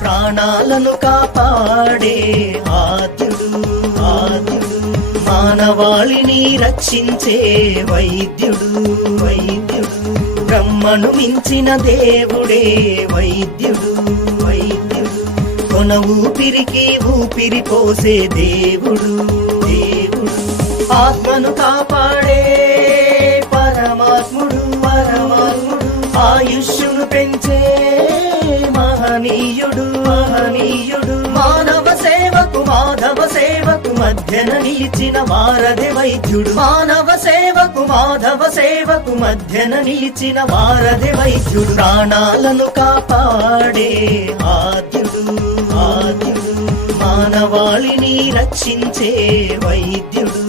ప్రాణాలను కాపాడే ఆద్యుడు మానవాళిని రక్షించే వైద్యుడు బ్రహ్మను మించిన దేవుడే వైద్యుడు కొన ఊపిరికి ఊపిరి పోసే దేవుడు ఆత్మను కాపాడే పరమాత్ముడు ఆయుష్ను పెంచే మహనీయుడు మానవ సేవకు మాధవ సేవకు మధ్యన నిలిచిన వారధి వైద్యుడు మానవ సేవకు మాధవ సేవకు మధ్యన నిలిచిన వారధి వైద్యుడు ప్రాణాలను కాపాడే ఆద్యుడు మానవాళిని రక్షించే వైద్యుడు